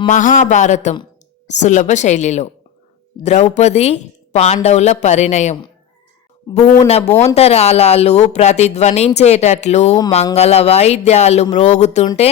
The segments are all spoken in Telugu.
మహాభారతం సులభ శైలిలో. ద్రౌపది పాండవుల పరిణయం. బూన బోంతరాలాలు ప్రతిధ్వనించేటట్లు మంగళ వాయిద్యాలు మ్రోగుతుంటే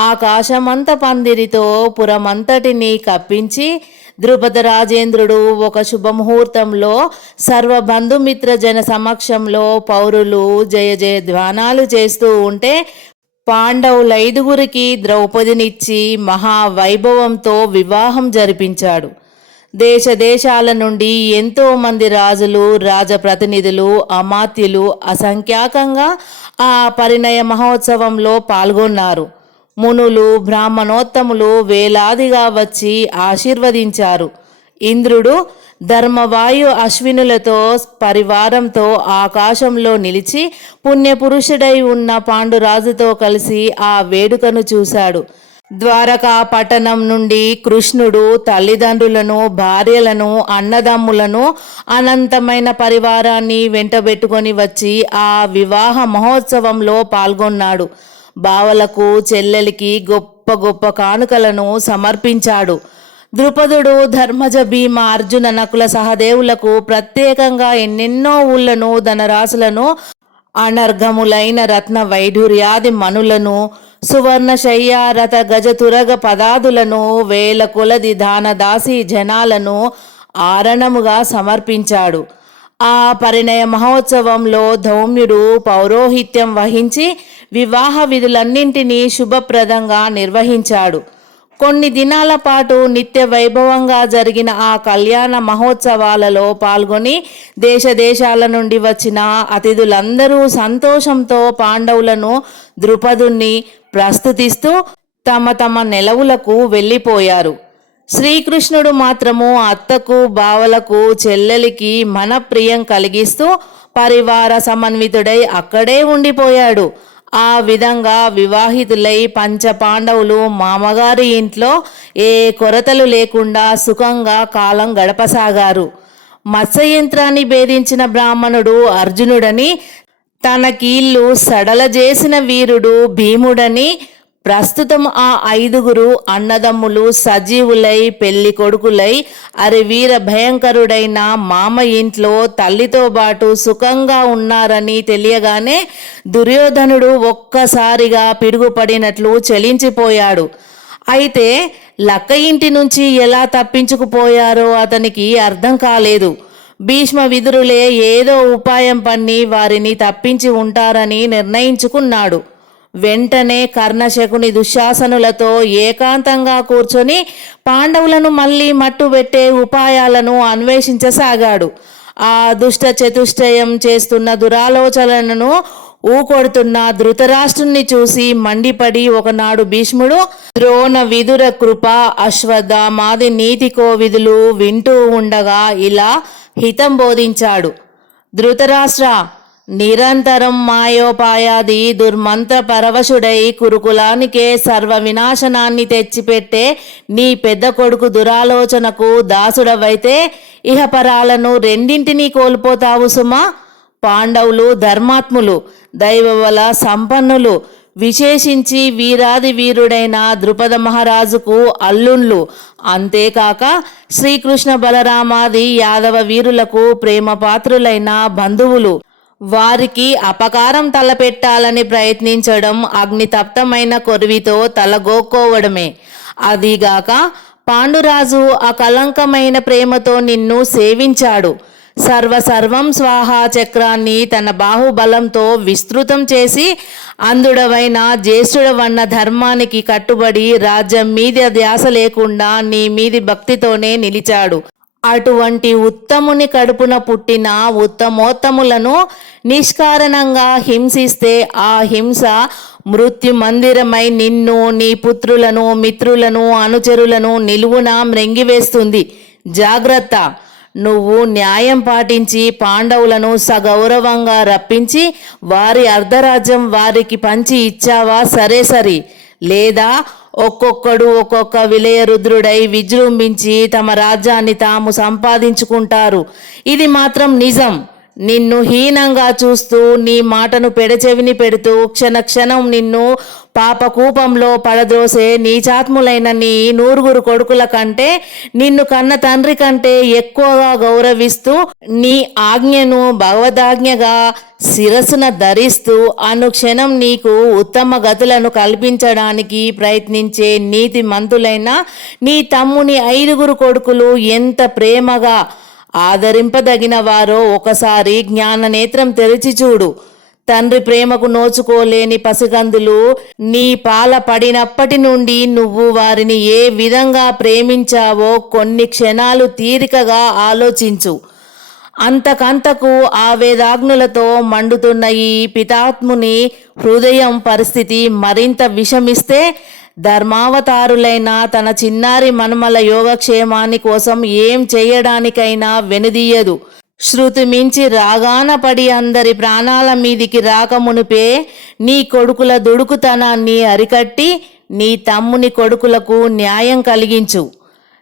ఆకాశమంత పందిరితో పురమంతటిని కప్పించి ద్రుపద రాజేంద్రుడు ఒక శుభముహూర్తంలో సర్వ బంధుమిత్ర జన సమక్షంలో పౌరులు జయ జయ ధ్వానాలు చేస్తూ ఉంటే పాండవులైదుగురికి ద్రౌపదినిచ్చి మహావైభవంతో వివాహం జరిపించాడు. దేశ దేశాల నుండి ఎంతో మంది రాజులు రాజప్రతినిధులు అమాత్యులు అసంఖ్యాకంగా ఆ పరిణయ మహోత్సవంలో పాల్గొన్నారు. మునులు బ్రాహ్మణోత్తములు వేలాదిగా వచ్చి ఆశీర్వదించారు. ఇంద్రుడు ధర్మవాయు అశ్వినులతో పరివారంతో ఆకాశంలో నిలిచి పుణ్యపురుషుడై ఉన్న పాండురాజుతో కలిసి ఆ వేడుకను చూశాడు. ద్వారకా పట్టణం నుండి కృష్ణుడు తల్లిదండ్రులను భార్యలను అన్నదమ్ములను అనంతమైన పరివారాన్ని వెంటబెట్టుకొని వచ్చి ఆ వివాహ మహోత్సవంలో పాల్గొన్నాడు. బావలకు చెల్లెలికి గొప్ప గొప్ప కానుకలను సమర్పించాడు. ద్రుపదుడు ధర్మజ భీమ అర్జున నకుల సహదేవులకు ప్రత్యేకంగా ఎన్నెన్నో ఊళ్ళను ధనరాశులను అనర్ఘములైన రత్న వైఢూర్యాది మనులను సువర్ణ శయ్య రథ గజతురగ పదాదులను వేల కొలది దానదాసి జనాలను ఆరణముగా సమర్పించాడు. ఆ పరిణయ మహోత్సవంలో ధౌమ్యుడు పౌరోహిత్యం వహించి వివాహ విధులన్నింటినీ శుభప్రదంగా నిర్వహించాడు. కొన్ని దినాల పాటు నిత్య వైభవంగా జరిగిన ఆ కళ్యాణ మహోత్సవాలలో పాల్గొని దేశ దేశాల నుండి వచ్చిన అతిథులందరూ సంతోషంతో పాండవులను ద్రుపదుణ్ణి ప్రస్తుతిస్తూ తమ తమ నెలవులకు వెళ్ళిపోయారు. శ్రీకృష్ణుడు మాత్రము అత్తకు బావలకు చెల్లెలికి మన ప్రియం కలిగిస్తూ పరివార సమన్వితుడై అక్కడే ఉండిపోయాడు. ఆ విధంగా వివాహితులై పంచ పాండవులు మామగారి ఇంట్లో ఏ కొరతలు లేకుండా సుఖంగా కాలం గడపసాగారు. మత్స్యయంత్రాన్ని భేదించిన బ్రాహ్మణుడు అర్జునుడని తన కీళ్ళు సడల చేసిన వీరుడు భీముడని ప్రస్తుతం ఆ ఐదుగురు అన్నదమ్ములు సజీవులై పెళ్ళి కొడుకులై అరి వీర భయంకరుడైన మామ ఇంట్లో తల్లితో పాటు సుఖంగా ఉన్నారని తెలియగానే దుర్యోధనుడు ఒక్కసారిగా పిడుగుపడినట్లు చలించిపోయాడు. అయితే లక్క ఇంటి నుంచి ఎలా తప్పించుకుపోయారో అతనికి అర్థం కాలేదు. భీష్మ విదురులే ఏదో ఉపాయం పన్ని వారిని తప్పించి ఉంటారని నిర్ణయించుకున్నాడు. వెంటనే కర్ణశకుని దుశ్శాసనులతో ఏకాంతంగా కూర్చొని పాండవులను మళ్ళీ మట్టుబెట్టే ఉపాయాలను అన్వేషించసాగాడు. ఆ దుష్ట చతుష్టయం చేస్తున్న దురాలోచనలను ఊకొడుతున్న ధృతరాష్ట్రుణ్ణి చూసి మండిపడి ఒకనాడు భీష్ముడు ద్రోణ విదుర కృప అశ్వత్థామాది నీతి విధులు వింటూ ఉండగా ఇలా హితం బోధించాడు. ధృతరాష్ట్ర నిరంతరం మాయోపాయాది దుర్మంత్ర పరవశుడై కురుకులానికే సర్వ వినాశనాన్ని తెచ్చిపెట్టే నీ పెద్ద కొడుకు దురాలోచనకు దాసుడవైతే ఇహపరాలను రెండింటినీ కోల్పోతావు సుమా. పాండవులు ధర్మాత్ములు దైవవల సంపన్నులు విశేషించి వీరాది వీరుడైన ద్రుపద మహారాజుకు అల్లుండ్లు అంతేకాక శ్రీకృష్ణ బలరామాది యాదవ వీరులకు ప్రేమ పాత్రులైన బంధువులు. వారికి అపకారం తలపెట్టాలని ప్రయత్నించడం అగ్నితప్తమైన కొరివితో తలగోక్కోవడమే. అదిగాక పాండురాజు అకలంకమైన ప్రేమతో నిన్ను సేవించాడు. సర్వ సర్వం స్వాహా చక్రాన్ని తన బాహుబలంతో విస్తృతం చేసి అందుడవైన జ్యేష్ఠుడవన్న ధర్మానికి కట్టుబడి రాజ్యం మీద ధ్యాస లేకుండా నీ మీది భక్తితోనే నిలిచాడు. అటువంటి ఉత్తముని కడుపున పుట్టిన ఉత్తమోత్తములను నిష్కారణంగా హింసిస్తే ఆ హింస మృత్యు మందిరమై నిన్ను నీ పుత్రులను మిత్రులను అనుచరులను నిలువున మ్రెంగివేస్తుంది జాగ్రత్త. నువ్వు న్యాయం పాటించి పాండవులను సగౌరవంగా రప్పించి వారి అర్ధరాజ్యం వారికి పంచి ఇచ్చావా? సరే సరి. లేదా ఒక్కొక్కడు ఒక్కొక్క విలయరుద్రుడై విజృంభించి తమ రాజ్యాన్ని తాము సంపాదించుకుంటారు. ఇది మాత్రం నిజం. నిన్ను హీనంగా చూస్తూ నీ మాటను పెడచెవిని పెడుతూ క్షణ క్షణం నిన్ను పాపకూపంలో పడద్రోసే నీచాత్ములైన నీ నూరుగురు కొడుకుల కంటే నిన్ను కన్న తండ్రి కంటే ఎక్కువగా గౌరవిస్తూ నీ ఆజ్ఞను భగవదాజ్ఞగా శిరస్సున ధరిస్తూ అనుక్షణం నీకు ఉత్తమ గతులను కల్పించడానికి ప్రయత్నించే నీతి మంతులైన నీ తమ్ముని ఐదుగురు కొడుకులు ఎంత ప్రేమగా ఆదరింపదగిన వారో ఒకసారి జ్ఞాననేత్రం తెరిచి చూడు. తండ్రి ప్రేమకు నోచుకోలేని పసిగందులు నీ పాల పడినప్పటి నుండి నువ్వు వారిని ఏ విధంగా ప్రేమించావో కొన్ని క్షణాలు తీరికగా ఆలోచించు. అంతకంతకు ఆవేదాగ్నులతో మండుతున్న ఈ పితాత్ముని హృదయం పరిస్థితి మరింత విషమిస్తే ధర్మావతారులైన తన చిన్నారి మనుమల యోగక్షేమాన్ని కోసం ఏం చేయడానికైనా వెనుదీయదు. శృతి మించి రాగాన పడి అందరి ప్రాణాల మీదికి రాకమునుపే నీ కొడుకుల దుడుకుతనాన్ని అరికట్టి నీ తమ్ముని కొడుకులకు న్యాయం కలిగించు.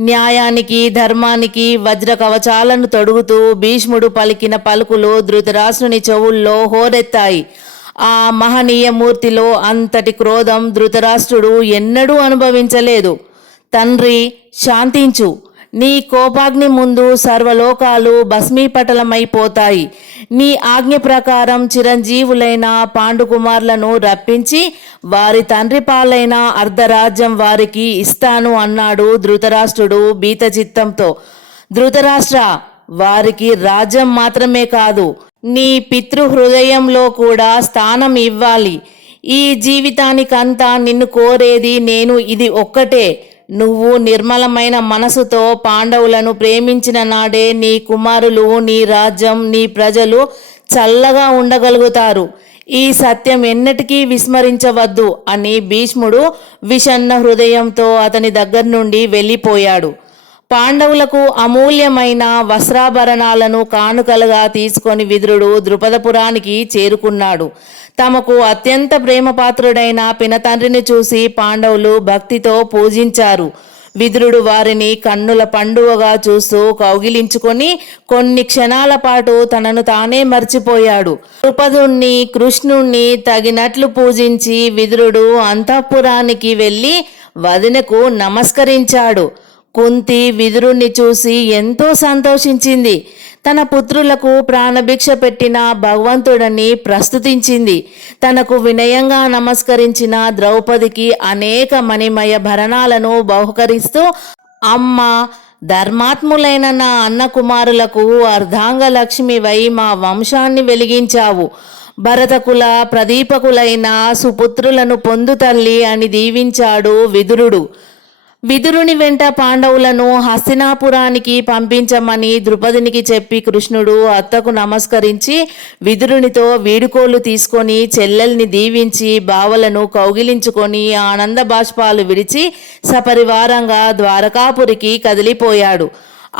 న్యాయానికి ధర్మానికి వజ్ర కవచాలను తొడుగుతూ భీష్ముడు పలికిన పలుకులు ధృతరాష్ట్రుని చెవుల్లో హోరెత్తాయి. ఆ మహనీయ మూర్తిలో అంతటి క్రోధం ధృతరాష్ట్రుడు ఎన్నడూ అనుభవించలేదు. తండ్రి శాంతించు. నీ కోపాగ్ని ముందు సర్వలోకాలు భస్మీపటలమైపోతాయి నీ ఆజ్ఞ ప్రకారం చిరంజీవులైన పాండుకుమార్లను రప్పించి వారి తండ్రి పాలైన అర్ధరాజ్యం వారికి ఇస్తాను అన్నాడు ధృతరాష్ట్రుడు బీతచిత్తంతో ధృతరాష్ట్ర వారికి రాజ్యం మాత్రమే కాదు నీ పితృ హృదయంలో కూడా స్థానం ఇవ్వాలి. ఈ జీవితానికంతా నిన్ను కోరేది నేను ఇది ఒక్కటే. నువ్వు నిర్మలమైన మనసుతో పాండవులను ప్రేమించిన నాడే నీ కుమారులు నీ రాజ్యం నీ ప్రజలు చల్లగా ఉండగలుగుతారు. ఈ సత్యం ఎన్నటికీ విస్మరించవద్దు అని భీష్ముడు విషన్న హృదయంతో అతని దగ్గర నుండి వెళ్ళిపోయాడు. పాండవులకు అమూల్యమైన వస్త్రాభరణాలను కానుకలుగా తీసుకొని విదురుడు ద్రుపదపురానికి చేరుకున్నాడు. తమకు అత్యంత ప్రేమపాత్రుడైన పినతండ్రిని చూసి పాండవులు భక్తితో పూజించారు. విదురుడు వారిని కన్నుల పండువగా చూస్తూ కౌగిలించుకొని కొన్ని క్షణాల పాటు తనను తానే మర్చిపోయాడు. ద్రుపదుణ్ణి కృష్ణుణ్ణి తగినట్లు పూజించి విదురుడు అంతఃపురానికి వెళ్ళి వదినకు నమస్కరించాడు. కుంతి విదురుణ్ణి చూసి ఎంతో సంతోషించింది. తన పుత్రులకు ప్రాణభిక్ష పెట్టిన భగవంతుడని ప్రస్తుతించింది. తనకు వినయంగా నమస్కరించిన ద్రౌపదికి అనేక మణిమయ భరణాలను బహుకరిస్తూ అమ్మ ధర్మాత్ములైన నా అన్న కుమారులకు అర్ధాంగ లక్ష్మివై మా వంశాన్ని వెలిగించావు. భరతకుల ప్రదీపకులైన సుపుత్రులను పొందు తల్లి అని దీవించాడు విదురుడు. విదురుని వెంట పాండవులను హస్తినాపురానికి పంపించమని ద్రుపదునికి చెప్పి కృష్ణుడు అత్తకు నమస్కరించి విదురునితో వీడుకోలు తీసుకొని చెల్లెల్ని దీవించి బావలను కౌగిలించుకొని ఆనంద బాష్పాలు విడిచి సపరివారంగా ద్వారకాపురికి కదిలిపోయాడు.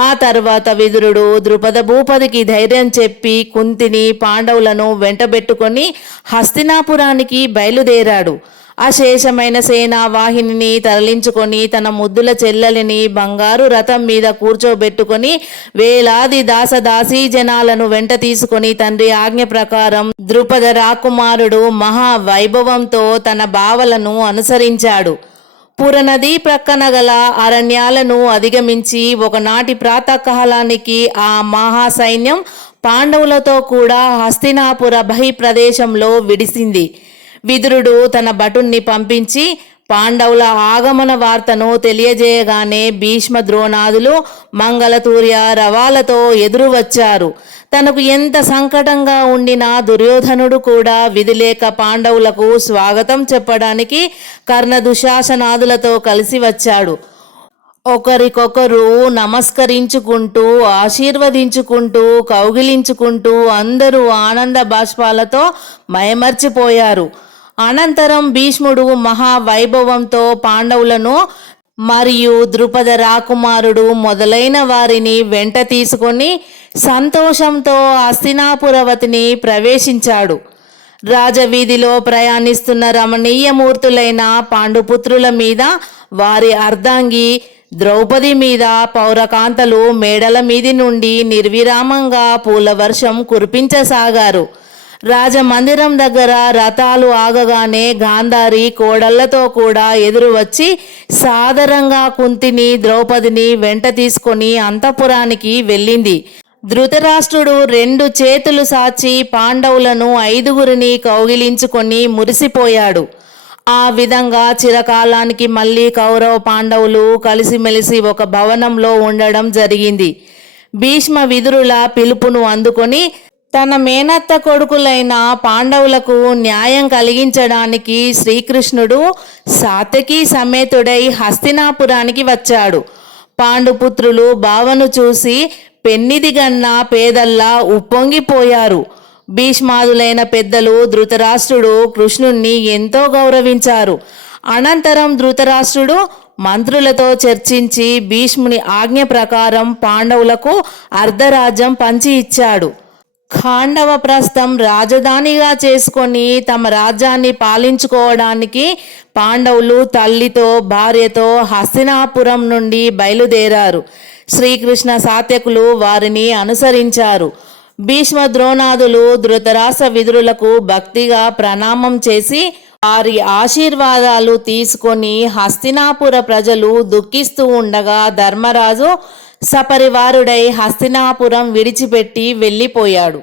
ఆ తర్వాత విదురుడు ద్రుపద భూపదికి ధైర్యం చెప్పి కుంతిని పాండవులను వెంటబెట్టుకొని హస్తినాపురానికి బయలుదేరాడు. అశేషమైన సేనా వాహినిని తరలించుకొని తన ముద్దుల చెల్లెలిని బంగారు రథం మీద కూర్చోబెట్టుకొని వేలాది దాసదాసీ జనాలను వెంట తీసుకొని తండ్రి ఆజ్ఞ ప్రకారం ద్రుపద రాకుమారుడు మహా వైభవంతో తన భావలను అనుసరించాడు. పురనది ప్రక్కన గల అరణ్యాలను అధిగమించి ఒకనాటి ప్రాతకాలానికి ఆ మహాసైన్యం పాండవులతో కూడా హస్తినాపుర బహి ప్రదేశంలో విడిసింది. విదురుడు తన భటుణ్ణి పంపించి పాండవుల ఆగమన వార్తను తెలియజేయగానే భీష్మ ద్రోణాదులు మంగళతూర్య రవాలతో ఎదురు వచ్చారు తనకు ఎంత సంకటంగా ఉండినా దుర్యోధనుడు కూడా విధిలేక పాండవులకు స్వాగతం చెప్పడానికి కర్ణ దుశాసనాదులతో కలిసి వచ్చాడు. ఒకరికొకరు నమస్కరించుకుంటూ ఆశీర్వదించుకుంటూ కౌగిలించుకుంటూ అందరూ ఆనంద బాష్పాలతో మయమర్చిపోయారు అనంతరం భీష్ముడు మహావైభవంతో పాండవులను మరియు ద్రుపద రాకుమారుడు మొదలైన వారిని వెంట తీసుకొని సంతోషంతో హస్తినాపురవతిని ప్రవేశించాడు. రాజవీధిలో ప్రయాణిస్తున్న రమణీయమూర్తులైన పాండుపుత్రుల మీద వారి అర్ధాంగి ద్రౌపది మీద పౌరకాంతలు మేడల మీది నుండి నిర్విరామంగా పూల వర్షం కురిపించసాగారు. రాజమందిరం దగ్గర రథాలు ఆగగానే గాంధారి కోడళ్ళతో కూడా ఎదురు వచ్చి సాదరంగా కుంతిని ద్రౌపదిని వెంట తీసుకొని అంతఃపురానికి వెళ్ళింది. ధృతరాష్ట్రుడు రెండు చేతులు సాచి పాండవులను ఐదుగురిని కౌగిలించుకొని మురిసిపోయాడు. ఆ విధంగా చిరకాలానికి మళ్ళీ కౌరవ పాండవులు కలిసిమెలిసి ఒక భవనంలో ఉండడం జరిగింది. భీష్మ విదురుల పిలుపును అందుకొని తన మేనత్త కొడుకులైన పాండవులకు న్యాయం కలిగించడానికి శ్రీకృష్ణుడు సాతకి సమేతుడై హస్తినాపురానికి వచ్చాడు. పాండుపుత్రులు బావను చూసి పెన్నిదిగన్న పేదల్లా ఉప్పొంగిపోయారు. భీష్మాదులైన పెద్దలు ధృతరాష్ట్రుడు కృష్ణుణ్ణి ఎంతో గౌరవించారు. అనంతరం ధృతరాష్ట్రుడు మంత్రులతో చర్చించి భీష్ముని ఆజ్ఞ ప్రకారం పాండవులకు అర్ధరాజ్యం పంచి ఇచ్చాడు. ఖాండవ ప్రస్థం రాజధానిగా చేసుకొని తమ రాజ్యాన్ని పాలించుకోవడానికి పాండవులు తల్లితో భార్యతో హస్తినాపురం నుండి బయలుదేరారు. శ్రీకృష్ణ సాత్యకులు వారిని అనుసరించారు. భీష్మ ద్రోణాదులు ధృతరాస విధులకు భక్తిగా ప్రణామం చేసి వారి ఆశీర్వాదాలు తీసుకొని హస్తినాపుర ప్రజలు దుఃఖిస్తూ ఉండగా ధర్మరాజు సపరివారుడై హస్తినాపురం విడిచిపెట్టి వెళ్ళిపోయాడు.